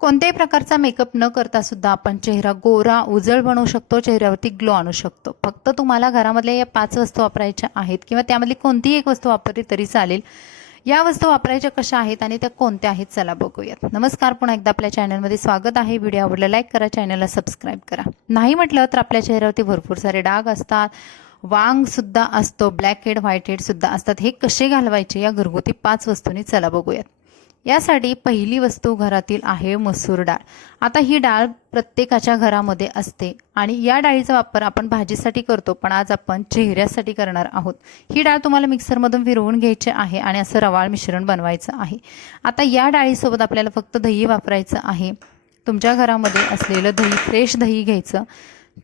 कोणत्याही प्रकारचा मेकअप न करता सुद्धा आपण चेहरा गोरा उजळ बनवू शकतो चेहऱ्यावरती ग्लो आणू शकतो. फक्त तुम्हाला घरामधल्या या पाच वस्तू वापरायच्या आहेत किंवा त्यामधली कोणतीही एक वस्तू वापरली तरी चालेल. या वस्तू वापरायच्या कशा आहेत आणि त्या कोणत्या आहेत चला बघूयात. नमस्कार पुन्हा एकदा आपल्या चॅनलमध्ये स्वागत आहे. व्हिडिओ आवडला लाईक करा चॅनलला सबस्क्राईब करा. नाही म्हटलं तर आपल्या चेहऱ्यावरती भरपूर सारे डाग असतात. वांग सुद्धा असतो ब्लॅक हेड व्हाईट हेड सुद्धा असतात. हे कसे घालवायचे या घरगुती पाच वस्तूंनी चला बघूयात. यासाठी पहिली वस्तू घरातील आहे मसूर डाळ. आता ही डाळ प्रत्येकाच्या घरामध्ये असते आणि या डाळीचा वापर आपण भाजीसाठी करतो पण आज आपण चेहऱ्यासाठी करणार आहोत. ही डाळ तुम्हाला मिक्सरमधून फिरवून घ्यायची आहे आणि असं रवाळ मिश्रण बनवायचं आहे. आता या डाळीसोबत आपल्याला फक्त दही वापरायचं आहे. तुमच्या घरामध्ये असलेलं दही फ्रेश दही घ्यायचं.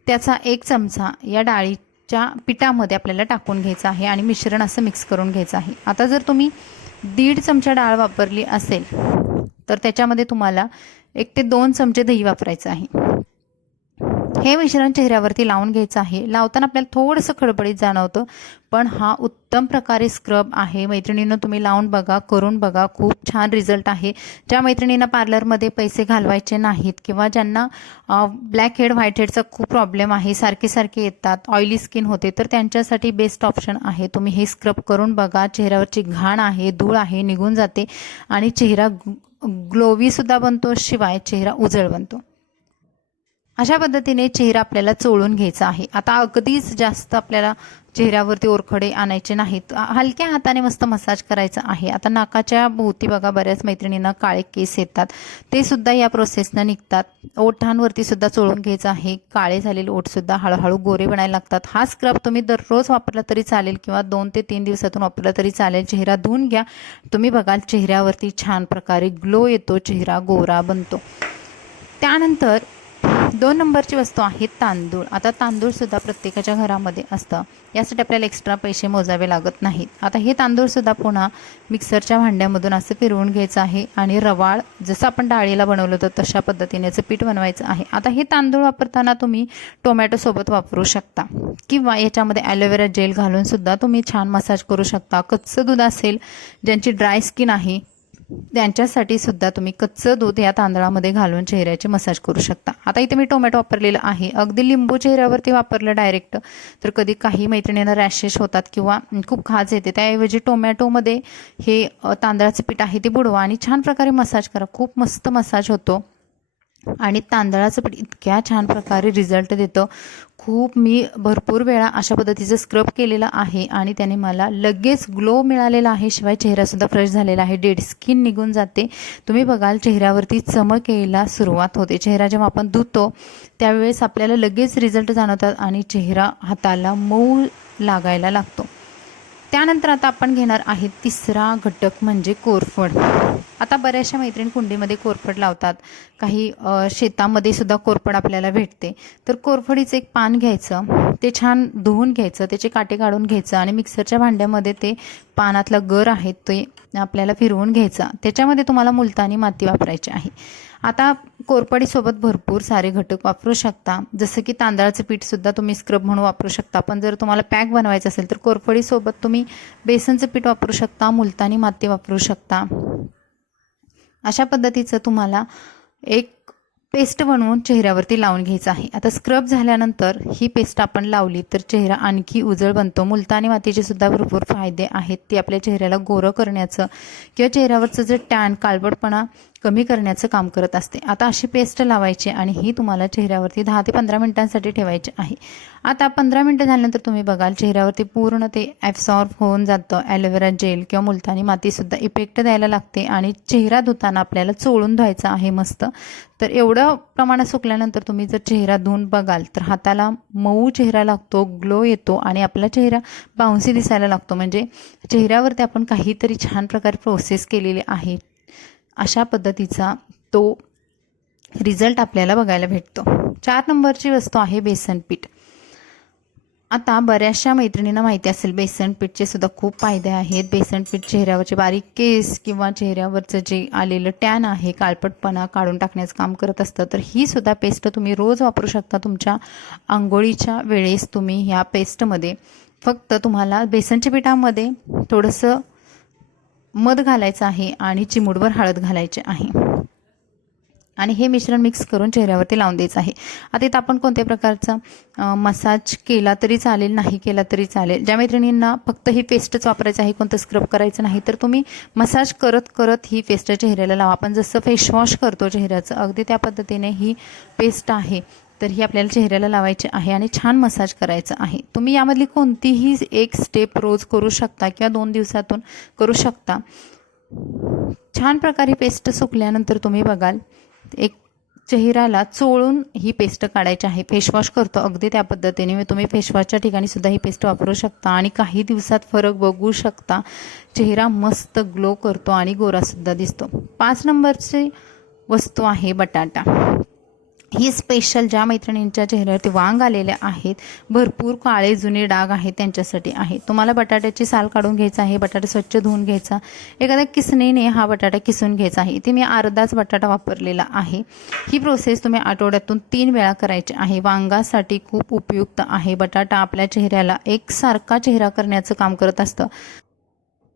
त्याचा एक चमचा या डाळीच्या पिठामध्ये आपल्याला टाकून घ्यायचं आहे आणि मिश्रण असं मिक्स करून घ्यायचं आहे. आता जर तुम्ही दीड चमचा डाळ वापरली असेल तर त्याच्यामध्ये तुम्हाला एक ते दोन चमचे दही वापरायचं आहे. हे मिश्रण चेहऱ्यावरती लावून घ्यायचं आहे. लावताना आपल्याला थोडंसं खडबडीत जाणवतं. पण हा उत्तम प्रकारे स्क्रब आहे. मैत्रिणीनं तुम्ही लावून बघा करून बघा. खूप छान रिझल्ट आहे. ज्या मैत्रिणींना पार्लरमध्ये पैसे घालवायचे नाहीत किंवा ज्यांना ब्लॅक हेड व्हाईट हेडचा खूप प्रॉब्लेम आहे सारखे सारखे येतात ऑइली स्किन होते तर त्यांच्यासाठी बेस्ट ऑप्शन आहे. तुम्ही हे स्क्रब करून बघा. चेहऱ्यावरची घाण आहे धूळ आहे निघून जाते. आणि चेहरा ग्लोवीसुद्धा बनतो. शिवाय चेहरा उजळ बनतो. अशा पद्धतीने चेहरा आपल्याला चोळून घ्यायचा आहे. आता अगदीच जास्त आपल्याला चेहऱ्यावरती ओरखडे आणायचे नाहीत. हलक्या हाताने मस्त मसाज करायचा आहे. आता नाकाच्या भोवती बघा बऱ्याच मैत्रिणींना काळे केस येतात. ते सुद्धा या प्रोसेसनं निघतात. ओठांवरती सुद्धा चोळून घ्यायचं आहे. काळे झालेले ओठ सुद्धा हळूहळू गोरे बनायला लागतात. हा स्क्रब तुम्ही दररोज वापरला तरी चालेल किंवा दोन ते तीन दिवसातून वापरला तरी चालेल. चेहरा धुवून घ्या. तुम्ही बघाल चेहऱ्यावरती छान प्रकारे ग्लो येतो. चेहरा गोरा बनतो. त्यानंतर दोन नंबरची वस्तू आहे तांदूळ. आता तांदूळसुद्धा प्रत्येकाच्या घरामध्ये असतं. यासाठी आपल्याला एक्स्ट्रा पैसे मोजावे लागत नाहीत. आता हे तांदूळसुद्धा पुन्हा मिक्सरच्या भांड्यामधून असं फिरवून घ्यायचं आहे आणि रवाळ जसं आपण डाळीला बनवलं होतं तशा पद्धतीने याचं पीठ बनवायचं आहे. आता हे तांदूळ वापरताना तुम्ही टोमॅटोसोबत वापरू शकता. किंवा याच्यामध्ये ॲलोवेरा जेल घालूनसुद्धा तुम्ही छान मसाज करू शकता. कच्चं दूध असेल ज्यांची ड्राय स्किन आहे त्यांच्यासाठी सुद्धा तुम्ही कच्चं दूध या तांदळामध्ये घालून चेहऱ्याचे मसाज करू शकता. आता इथे मी टोमॅटो वापरलेलं आहे. अगदी लिंबू चेहऱ्यावरती वापरलं डायरेक्ट तर कधी काही मैत्रिणींना रॅशेस होतात किंवा खूप खाज येते त्याऐवजी टोमॅटोमध्ये हे तांदळाचं पीठ आहे ते बुडवा आणि छान प्रकारे मसाज करा. खूप मस्त मसाज होतो. आणि तांदळाचं पीठ इतक्या छान प्रकारे रिझल्ट देतं. खूप मी भरपूर वेळा अशा पद्धतीचं स्क्रब केलेलं आहे आणि त्याने मला लगेच ग्लो मिळालेला आहे शिवाय चेहरासुद्धा फ्रेश झालेला आहे. डेड स्किन निघून जाते. तुम्ही बघाल चेहऱ्यावरती चमक यायला सुरुवात होते. चेहरा जेव्हा आपण धुतो त्यावेळेस आपल्याला लगेच रिझल्ट जाणवतात आणि चेहरा हाताला मऊ लागायला लागतो. त्यानंतर आता आपण घेणार आहे तिसरा घटक म्हणजे कोरफड. आता बऱ्याचशा मैत्रीण कुंडीमध्ये कोरफड लावतात. काही शेतामध्ये सुद्धा कोरफड आपल्याला भेटते. तर कोरफडीचं एक पान घ्यायचं ते छान धुवून घ्यायचं त्याचे काटे काढून घ्यायचं आणि मिक्सरच्या भांड्यामध्ये ते पानातलं गर आहे ते आपल्याला फिरवून घ्यायचं. त्याच्यामध्ये तुम्हाला मुलतानी माती वापरायची आहे. आता कोरपडीसोबत भरपूर सारे घटक वापरू शकता. जसं की तांदळाचं पीठसुद्धा तुम्ही स्क्रब म्हणून वापरू शकता. पण जर तुम्हाला पॅक बनवायचं असेल तर कोरपडीसोबत तुम्ही बेसनचं पीठ वापरू शकता मुलतानी माती वापरू शकता. अशा पद्धतीचं तुम्हाला एक पेस्ट बनवून चेहऱ्यावरती लावून घ्यायचं आहे. आता स्क्रब झाल्यानंतर ही पेस्ट आपण लावली तर चेहरा आणखी उजळ बनतो. मुलतानी मातीचे सुद्धा भरपूर फायदे आहेत. ते आपल्या चेहऱ्याला गोरं करण्याचं किंवा चेहऱ्यावरचं जे टॅन काळबटपणा कमी करण्याचं काम करत असते. आता अशी पेस्ट लावायची आणि ही तुम्हाला चेहऱ्यावरती दहा ते पंधरा मिनिटांसाठी ठेवायची आहे. आता पंधरा मिनटं झाल्यानंतर तुम्ही बघाल चेहऱ्यावरती पूर्ण ते ॲब्सॉर्ब होऊन जातं. ॲलोवेरा जेल किंवा मुलतानी मातीसुद्धा इफेक्ट द्यायला लागते आणि चेहरा धुताना आपल्याला चोळून धुवायचा आहे मस्त. तर एवढं प्रमाणात सुकल्यानंतर तुम्ही जर चेहरा धुवून बघाल तर हाताला मऊ चेहरा लागतो ग्लो येतो आणि आपला चेहरा बाउन्सी दिसायला लागतो. म्हणजे चेहऱ्यावरती आपण काहीतरी छान प्रकारे प्रोसेस केलेली आहे. अशा पद्धतीचा तो रिझल्ट आपल्याला बघायला भेटतो. चार नंबरची वस्तू आहे बेसन पीठ. आता बऱ्याचशा मैत्रिणींना माहिती असेल बेसन पीठचे सुद्धा खूप फायदे आहेत. बेसन पीठ चेहऱ्यावरचे बारीक केस किंवा चेहऱ्यावरचं जे आलेलं टॅन आहे काळपटपणा काढून टाकण्याचं काम करत असतं तर ही सुद्धा पेस्ट तुम्ही रोज वापरू शकता. तुमच्या आंघोळीच्या वेळेस तुम्ही ह्या पेस्टमध्ये फक्त तुम्हाला बेसनच्या पिठामध्ये थोडंसं मध घालायचं आहे आणि चिमूडभर हळद घालायची आहे. आणि हे मिश्रण मिक्स करून चेहऱ्यावरती लावून द्यायचं आहे. आता इथं आपण कोणत्या प्रकारचा मसाज केला तरी चालेल नाही केला तरी चालेल? ज्या मैत्रिणींना फक्त ही पेस्टच वापरायचं आहे कोणतं स्क्रब करायचं नाही तर तुम्ही मसाज करत करत ही पेस्ट चेहऱ्याला लावा. आपण जसं फेसवॉश करतो चेहऱ्याचं अगदी त्या पद्धतीने ही पेस्ट आहे. तर ही आपल्याला चेहऱ्याला लावायची आहे आणि छान मसाज करायचं आहे. तुम्ही यामधली कोणतीही एक स्टेप रोज करू शकता किंवा दोन दिवसातून करू शकता. छान प्रकारे पेस्ट सुकल्यानंतर तुम्ही बघाल एक चेहऱ्याला चोळून ही पेस्ट काढायची आहे. फेसवॉश करतो अगदी त्या पद्धतीने. मी तुम्ही फेसवॉशच्या ठिकाणी सुद्धा ही पेस्ट वापरू शकता आणि काही दिवसात फरक बघू शकता. चेहरा मस्त ग्लो करतो आणि गोरासुद्धा दिसतो. पाच नंबरची वस्तू आहे बटाटा. ही स्पेशल ज्या मैत्रिणींच्या चेहऱ्यावरती वांग आलेले आहेत भरपूर काळे जुने डाग आहेत त्यांच्यासाठी आहे. तुम्हाला बटाट्याची साल काढून घ्यायचा आहे बटाटा स्वच्छ धुवून घ्यायचा एखाद्या किसणीने हा बटाटा किसून घ्यायचा आहे. इथे मी अर्धाच बटाटा वापरलेला आहे. ही प्रोसेस तुम्ही आठवड्यातून तीन वेळा करायची आहे. वांगासाठी खूप उपयुक्त आहे. बटाटा आपल्या चेहऱ्याला एकसारखा चेहरा करण्याचं काम करत असतं.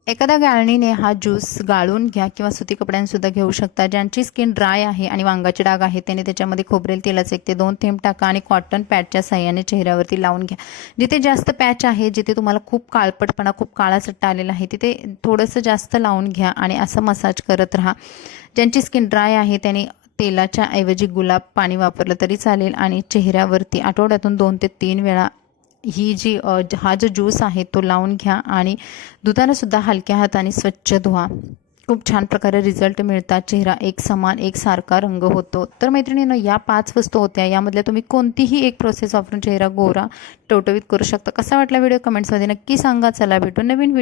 एखाद्या गाळणीने हा ज्यूस गाळून घ्या किंवा सुती कपड्यांसुद्धा घेऊ शकता. ज्यांची स्किन ड्राय आहे आणि वांगाचे डाग आहे त्याने त्याच्यामध्ये खोबरेल तेलाचे एक ते दोन थेंब टाका आणि कॉटन पॅचच्या साह्याने चेहऱ्यावरती लावून घ्या. जिथे जास्त पॅच आहे जिथे तुम्हाला खूप काळपटपणा खूप काळा सट्टा आलेला आहे तिथे थोडंसं जास्त लावून घ्या आणि असं मसाज करत राहा. ज्यांची स्किन ड्राय आहे त्याने तेलाच्या ऐवजी गुलाब पाणी वापरलं तरी चालेल आणि चेहऱ्यावरती आठवड्यातून दोन ते तीन वेळा ही जी हा जो ज्यूस आहे तो लावून घ्या आणि दुधानंसुद्धा हलक्या हाताने स्वच्छ धुवा. खूप छान प्रकारे रिझल्ट मिळतात चेहरा एक समान एक सारखा रंग होतो. तर मैत्रिणीनं या पाच वस्तू होत्या. यामधल्या तुम्ही कोणतीही एक प्रोसेस वापरून चेहरा गोरा टवटवीत करू शकता. कसा वाटला व्हिडिओ कमेंट्समध्ये नक्की सांगा. चला भेटू नवीन व्हिडिओ